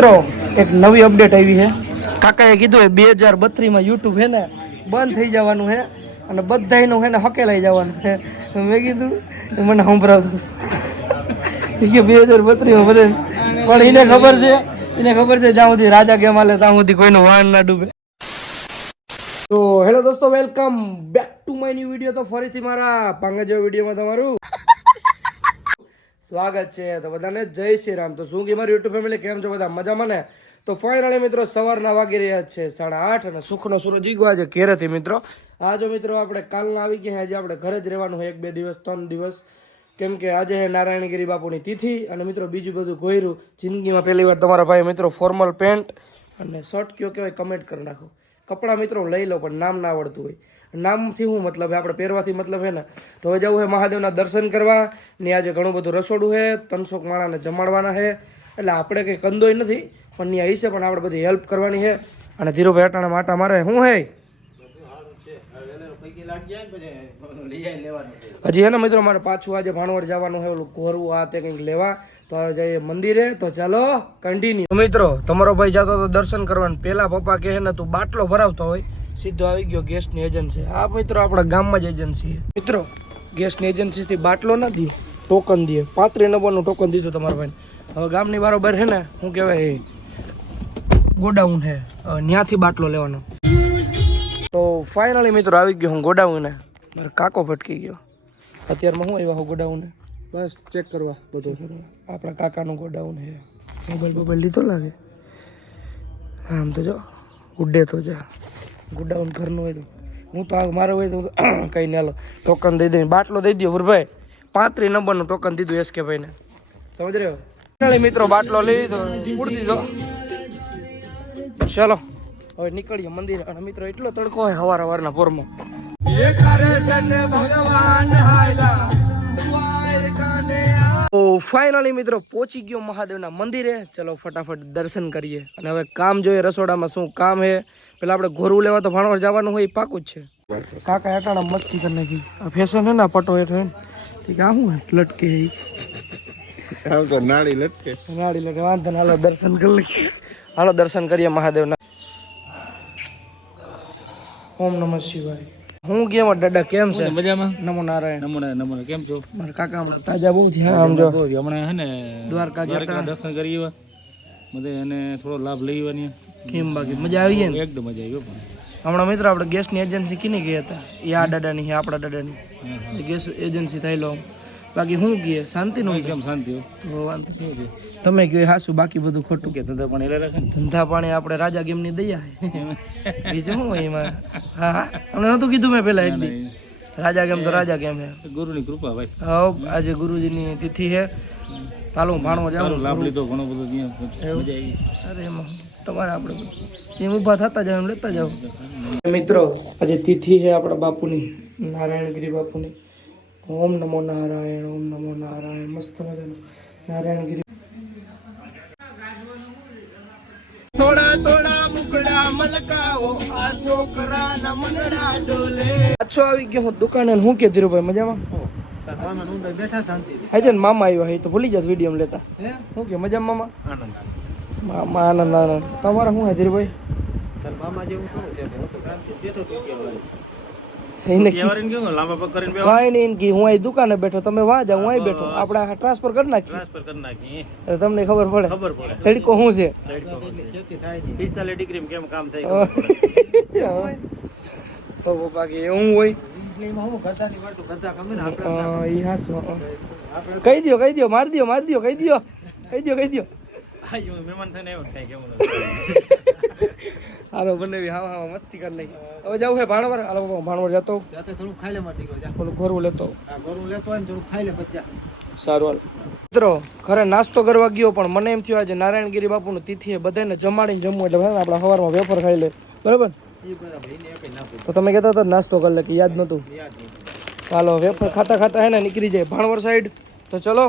મિત્રો એક નવી અપડેટ આવી છે. કાકાએ કીધું 2032 માં યુટ્યુબ હે ને બંધ થઈ જવાનું છે અને બધાયનું હે ને હકેલાઈ જવાનું છે. મેં કીધું મને સંભળાવતું કે 2032 માં બધે પણ એને ખબર છે જ્યાં સુધી રાજા ગેમ હાલે ત્યાં સુધી કોઈનું વાહન ના ડૂબે. તો હેલો દોસ્તો, welcome back to my new video. તો ફરીથી મારા પાંગા જેવા વિડીયોમાં તમારું સ્વાગત છે. તો બધાને જય શ્રી રામ. તો શું કે મારી યુટ્યુબ ફેમિલી કેમ છો? બધા મજામાં ને? તો ફાઇનલી મિત્રો સવારના વાગી રહ્યા છે 8:30 અને સુખનો સૂરજ ઈગવા છે ઘેરેથી મિત્રો. આજે મિત્રો આપણે કાલના આવી ગયા. આજે આપણે ઘરે જ રહેવાનું હોય 1-2 દિવસ 3 દિવસ, કેમ કે આજે છે નારાયણગીરી બાપુની તિથિ. અને મિત્રો બીજું બધું ગોયરું જિંદગીમાં પહેલી વાર તમારા ભાઈ મિત્રો ફોર્મલ પેન્ટ અને શર્ટ કયો કહેવાય કમેન્ટ કરી નાખો. કપડાં મિત્રો લઈ લો પણ નામ ના આવડતું હોય. નામથી શું મતલબ? આપણે પહેરવાથી મતલબ હે ને. તો હવે જવું છે મહાદેવના દર્શન કરવા ને. આજે ઘણું બધું રસોડું છે, 300 માણાને જમાડવાના છે. એટલે આપણે કંઈ કંદોય નથી પણ ત્યાં હશે, પણ આપણે બધી હેલ્પ કરવાની છે. અને ધીરુભાઈ અટાણા માટા મારે શું હે હજી હે ને મિત્રો. મારે પાછું આજે ભાણવડ જવાનું છે, ઓલું ઘોરવું આ તે કંઈક લેવા. તો હવે જઈએ મંદિરે. તો ચાલો કન્ટિન્યુ. મિત્રો તમારો ભાઈ જતો તો દર્શન કરવા, પેલા પપ્પા કહે ને તું બાટલો ભરાવતો હોય, સીધો આવી ગયો ગેસની એજન્સી. આ મિત્રો આપણા ગામમાં જ એજન્સી છે મિત્રો. ગેસની એજન્સીથી બાટલો ના દે, ટોકન દે. 35 નંબરનું ટોકન દીધું તમારા ભાઈને. હવે ગામની બરોબર છે ને, શું કહેવાય, ગોડાઉન છે, ત્યાંથી બાટલો લેવાનો. તો ફાઇનલી મિત્રો આવી ગયો હું ગોડાઉન ને. મારો કાકો ફટકી ગયો. અત્યારમાં હું આવ્યા હું ગોડાઉન બસ ચેક કરવા બધું કરવા. આપણા કાકાનું ગોડાઉન છે. મોબાઈલ લીધો લાગે આમ તો જો ઉડે તો જા. ગોડાઉન ઘરનું હોય તો હું તો મારે હોય તો કંઈ ના લો, ટોકન દઈ દઈ, બાટલો દઈ દો ભાઈ. 35 નંબરનું ટોકન દીધું SK ભાઈને. સમજ રહ્યો મિત્રો? બાટલો લઈ લીધો, ઉડી દીધો. ચાલો હવે નીકળીએ મંદિર. અને મિત્રો એટલો તડકો હોય સવારના પોરમાં. તો ફાઇનલી મિત્રો પહોંચી ગયો મહાદેવના મંદિરે. ચલો ફટાફટ દર્શન કરીએ. અને હવે કામ જોઈએ રસોડામાં શું કામ છે. પેલા આપણે ઘોરું લેવા તો ભાણવડ જવાનું હોય, એ પાકું જ છે. કાકા અટાણા મસ્તી કરી નાખી. આ ફેશન હે ને પટો હેઠ હે ઠીક. આ શું લટકે નાડી લટકે વાંધો ને. હાલો દર્શન કરી લઈએ. હાલો દર્શન કરીએ મહાદેવના. ઓમ નમઃ શિવાય. હું કેમ દાદા કેમ છે? મજામાં. નમો નારાયણ. નમો કેમ છો? મારા કાકા હમણાં તાજા બહુ થયા. આમ જો હમણાં હે ને દ્વારકા ગયા દર્શન કરી આવ્યા બધે, અને થોડો લાભ લઈ આવ્યા. કેમ બાકી મજા આવી ગઈ? એકદમ મજા આવી. હમણાં મિત્રો આપણે ગેસની એજન્સી કીની ગયા હતા, એ આ દાદાની છે, આપણા દાદાની ગેસ એજન્સી થઈ લો. બાકી શું કહીએ, શાંતિ નું કેમ? શાંતિ વાંધો નહીં. તમે કહો હાસું, બાકી બધું ખોટું. કે ધંધા પાણી રાખે ને? ધંધા પાણી આપણે રાજા ગેમની દયા બીજું શું હોય એમાં. હા હા, તમને નતું કીધું મેં પેલા એક દી? રાજા ગેમ તો રાજા ગેમ છે, ગુરુની કૃપા ભાઈ. હા, આજે ગુરુજીની તિથિ છે. ચાલો હું ભાણવા જાઉં. લાભ લીધો ઘણો બધો. મજા આવી. અરે એમાં તમારે આપણે એમ ઊભા થતા જાવ, એમ લેતા જાવ. મિત્રો આજે તિથિ છે આપણા બાપુની, નારાયણગીરી બાપુની. ઓમ નમો નારાયણ, ઓમ નમો નારાયણ. મસ્ત મજાનું નારાયણગીરી. થોડા થોડા મુકડા મલકાઓ, આ છોકરાના મનડા ડોલે. પાછો આવી ગયો હું દુકાને. હું કે ધીરુભાઈ મજામાં? બેઠા શાંતિ. હા છે ને મામા આવ્યા તો ભૂલી જાત વિડીયો લેતા. શું કે મજામાં મામા? મામા આનંદ આનંદ. તમારે શું હે ધીરુભાઈ? મામા જેવું થોડું છે, શાંતિ બેઠો કઈ નહીં. હું અહીં દુકાને બેઠો, તમે વાં જાવ, હું અહીં બેઠો. આપણે ટ્રાન્સફર કરી નાખીએ. તમને ખબર પડે તડકો શું છે. 45 ડિગ્રી કેમ કામ થાય બાકી એવું હોય. કહી દો મારી દો કહી દો. હાલો બંને હા મસ્તી કરી નાખી. હવે જાવ હે ભાણવર. હાલો ભાણવર જતો થોડું ખાઈ લે. ઓલું ઘોરું લેતો હોય થોડું ખાઈ લે બચ્ચા. સારું હાલ મિત્રો. ઘરે નાસ્તો કરવા ગયો પણ મને એમ થયું આજે નારાયણગીરી બાપુનું તિથિ બધાને જમાડીને જમવું, એટલે આપણે સવારમાં વેફર ખાઈ લે. બરાબર? તો તમે કહેતા હતા નાસ્તો કરી લે, કે યાદ નહોતું? ચાલો વેફર ખાતા ખાતા હે ને નીકળી જાય ભાણવર સાઈડ. તો ચલો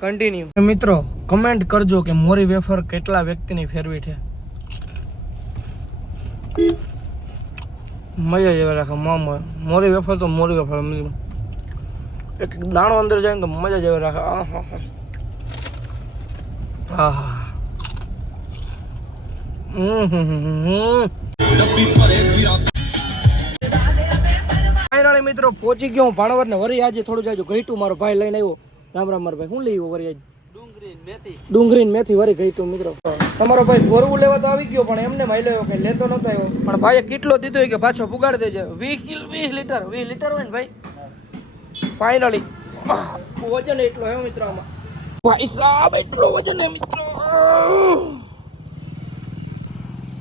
કન્ટિન્યુ. મિત્રો કમેન્ટ કરજો કે મોરી વેફર કેટલા વ્યક્તિની ફેરવી છે. મજા જ રાખે મોરી વેફર તો મોરી વેફર. એક દાણો અંદર જાય ને તો મજા જ રાખે. હા હા હા. ફાઇનલી મિત્રો પહોંચી ગયો હું ભાણવર ને વરી આજે થોડું જાજુ ઘઈટું મારો ભાઈ લઈને આવ્યો. રામ રામ મારો ભાઈ. શું લઈ આવ્યો વરી આજે? ડુંગળી ને મેથી વરી ઘઈટું મિત્રો. તમારો ભાઈ ગોરવું લેવા તો આવી ગયો પણ એમને માયલો કે લેતો નતો આવ્યો. પણ ભાઈએ કેટલો દીધો કે પાછો પુગાડી દેજે. 20 લીટર હોય ને ભાઈ. ફાઇનલી વજન એટલો હે મિત્રો આમાં. ભાઈ સાહેબ એટલો વજન હે મિત્રો.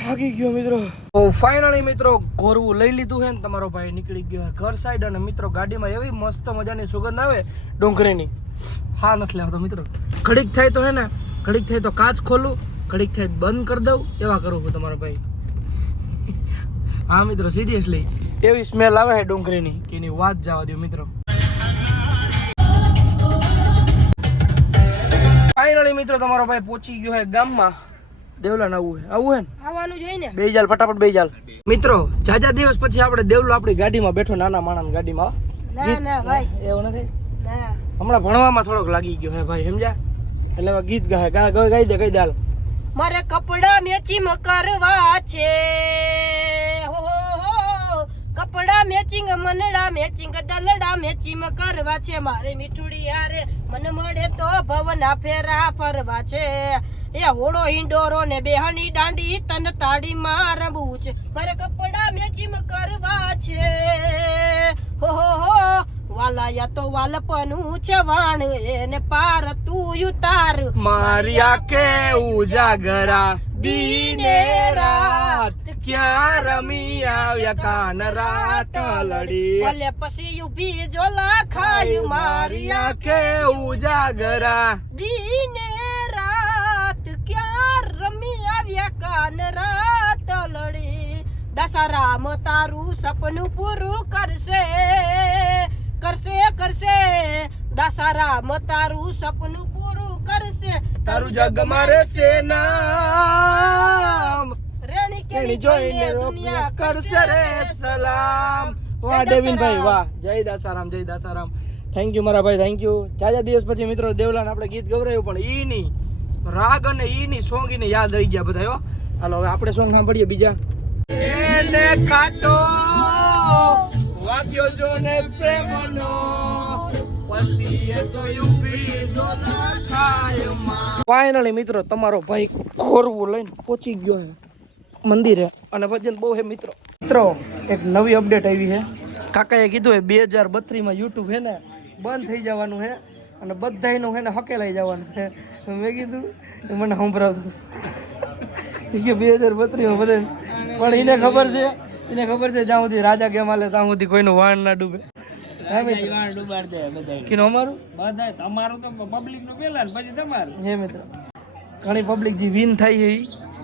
થાકી ગયો મિત્રો. તો ફાઇનલી મિત્રો ગોરવું લઈ લીધું છે ને તમારો ભાઈ નીકળી ગયો છે ઘર સાઈડ. અને મિત્રો ગાડીમાં એવી મસ્ત મજાની સુગંધ આવે ડુંગળીની. હા નથી લાવતો મિત્રો. ઘડીક થાય તો હે ને ઘડીક થાય તો કાચ ખોલું, ઘડીક થાય બંધ કરી દઉં, એવા કરું છું તમારો ભાઈ. હા મિત્રો સિરિયસલી એવી સ્મેલ આવે છે ડુંગળીની કે એની વાત જવા દો મિત્રો. ફાઇનલી મિત્રો તમારો ભાઈ પહોંચી ગયો છે ગામમાં. દેવલા આવું હે ને આવવાનું જોઈએ ને. બે જાલ ફટાફટ બે જાલ મિત્રો. જાજા દિવસ પછી આપણે દેવલો આપણી ગાડીમાં બેઠો, નાના માણસ ગાડીમાં. ના ભાઈ એવું નથી. હમણાં ભણવામાં થોડોક લાગી ગયો હે ભાઈ સમજ્યા. એટલે ગીત ગાઈ દે કઈ દાલ. મારે કપડા મેચિંગ કરવા છે, કપડા મેચિંગ, મનડા મેચિંગ, દલડા મેચિંગ કરવા છે. મારે મીઠુડી યારે મન મળે તો ભવના ફેરા ફરવા છે. એ હોડો હિંડોરો ને બેહની દાંડી તન તાડી માં રમવું છે. મારે કપડા મેચિંગ કરવા છે. હો વાલાયા તો વાલપનું છે વાણ એને પાર તું ઉતાર. મારી આંખે ઉજાગરા દીને રાત ક્યાં રમી આવ્યા કાન રાત લડી. ભલે પછી ઉભી જોલા ખાય. મારી આંખે ઉજાગરા દીને રાત ક્યાં રમી આવ્યા કાન રાત લડી. દશરામ તારું સપનું પૂરું કરશે, કરશે દશરામ તારું સપનું પૂરું કરશે. તારું જગ મારે છે નામ, રેણી કેણી જોઈને દુનિયા કરશે રે સલામ. વાહ ડેવિનભાઈ વાહ. જય દાસારામ, જય દાસારામ. થેન્ક યુ મારા ભાઈ, થેન્ક યુ. જાજા દિવસ પછી મિત્રો દેવલાને આપણે ગીત ગવરાયું પણ ઈની રાગ અને ઈની સોંગ ઈને યાદ રહી ગયા બધા. હો હાલો હવે આપણે સોંગ સાંભળીએ બીજા. એને કાટો વાગ્યો જો ને પ્રેમનો પછી એ તો યુપી જોલા ખાય માં. ફાઇનલી મિત્રો તમારો ભાઈ ખોરવું લઈને પહોંચી ગયો છે મંદિરે અને ભજન બહુ હે મિત્રો. એક નવી અપડેટ આવી છે. કાકાએ કીધું હે 2032 માં યુટ્યુબ હે ને બંધ થઈ જવાનું છે અને બધાયનું હે ને હકેલાઈ જવાનું છે. મેં કીધું મને સંભળાવતું કે 2032 માં બધે પણ એને ખબર છે જ્યાં સુધી રાજા કેમ હાલે ત્યાં સુધી કોઈનું વાણ ના ડૂબે. હા મિત્રો વાણ ડૂબાડ દે બધાય. કિનો અમારું બધાય તમારું તો પબ્લિક નું પેલા ને પછી તમારું. હે મિત્રો ઘણી પબ્લિક જે વિન થાય છે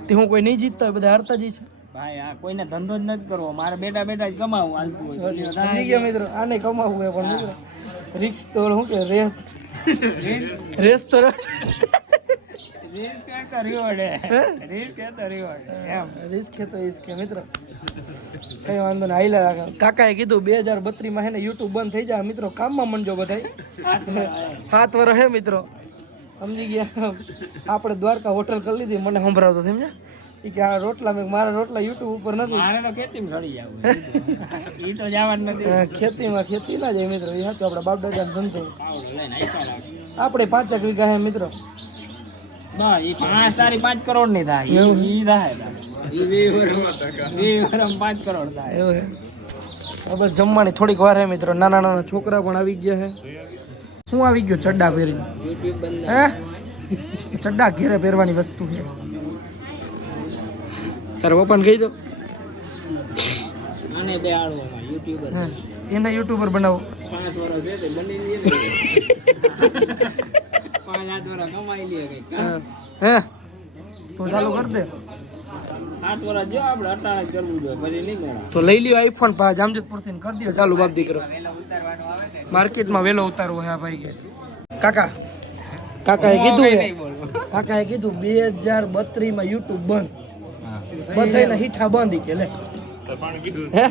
તે હું કોઈ નહીં જીતતા હોય બધા હારતા જ છે ભાઈ. આ કોઈને ધંધો જ નથી કરવો, મારે બેઠા બેઠા જ કમાવું હાલતું હોય. સમજી ગયા મિત્રો. આને કમાવું હોય પણ મિત્રો રિક્સ તો શું કે રેસ તો કઈ વાંધો ને હાઈલા રાખે. કાકાએ કીધું 2032 માં હે ને યુટ્યુબ બંધ થઈ જાય મિત્રો. કામમાં મનજો બધા 7 વર્ષ હે મિત્રો સમજી ગયા. આપણે દ્વારકા હોટલ કરી લીધી. મને સંભળાવતો સમજ્યા કે આ રોટલા મારા રોટલા યુટ્યુબ ઉપર નથી. ખેતીમાં ખેતી ના જાય મિત્રો. એ હતું આપણા બાપ દાદા ધંધો. આપણે 5 વીઘા હે મિત્રો. 5 કરોડ ની થાય. 5 કરોડ થાય એવું હે. બસ જમવાની થોડીક વાર હે મિત્રો. નાના નાના છોકરા પણ આવી ગયા હે. શું આવી ગયો ચડ્ડા પહેરીને? હે ચડ્ડા ઘેરે પહેરવાની વસ્તુ છે. તારા પપ્પાને કહી દો આને બે આડવામાં યુટ્યુબર એને યુટ્યુબર બનાવો. 5 વર્ષ છે તે બની લે 5 વર્ષ કમાઈ લે કઈ હે તો ચાલુ કર દે. 7 વર્ષ જો આપણે અટાણા કરવું જોઈએ પછી નહીં મેળા તો લઈ લ્યો આઈફોન જામજોધપુર થી કરી દો ચાલુ બાપ દીકરો. માર્કેટમાં વેલો ઉતારવો હે ભાઈ કે કાકાએ કીધું 2032 માં યુટ્યુબ બંધ. બધાયના હીઠા બાંધી કે લે હે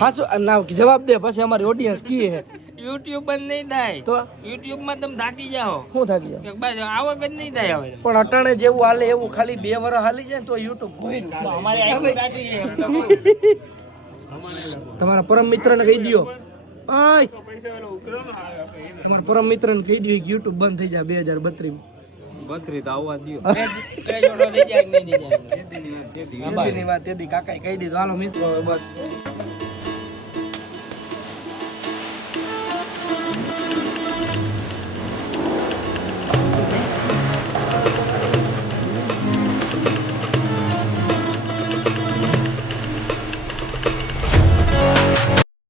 હાસુ ના જવાબ દે પછી અમારી ઓડિયન્સ કી હે યુટ્યુબ બંધ નહીં થાય તો યુટ્યુબ માં તમે થાકી જાઓ શું થાકી જાવ? બસ આવક જ નહીં થાય હવે પણ અટાણે જેવું હાલે એવું ખાલી 2 વર્ષ હાલી જાય ને તો યુટ્યુબ કોઈ અમારે આખું દાટી જાય એમ તો કહું. તમારા પરમ મિત્રને કહી દયો આય તમારા પરમ મિત્રને કહી દયો યુટ્યુબ બંધ થઈ જાય 2032 બત્રી તો આવવા દો ત્રેજોડો થઈ જાય કે નહીં થઈ જાય તેદીની વાત તેદી કાકાએ કહી દીધું હાલો મિત્રો હવે બસ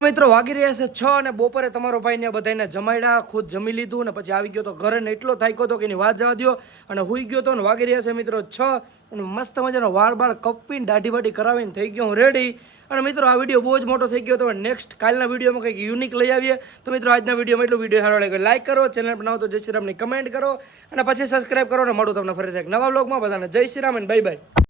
મિત્રો વાગી રહ્યા છે 6 અને બપોરે તમારો ભાઈને બધાને જમાડ્યા ખુદ જમી લીધું ને પછી આવી ગયો તો ઘરે ને એટલો થાક્યો હતો કે એની વાત જવા દો અને હુઈ ગયો તો ને વાગી રહ્યા છે મિત્રો 6 અને મસ્ત મજાનો વાળ બાળ કપીને દાઢી બાઢી કરાવીને થઈ ગયો હું રેડી અને મિત્રો આ વિડીયો બહુ જ મોટો થઈ ગયો તો નેક્સ્ટ કાલના વિડીયોમાં કંઈક યુનિક લઈ આવીએ તો મિત્રો આજના વિડીયોમાં એટલો વિડીયો સારો લાગ્યો લાઈક કરો ચેનલ બનાવો તો જય શ્રી રામની કમેન્ટ કરો અને પછી સબસ્ક્રાઈબ કરો ને મળું તમને ફરીથી એક નવા વ્લોગમાં બધાને જય શ્રી રામ અને બાય બાય.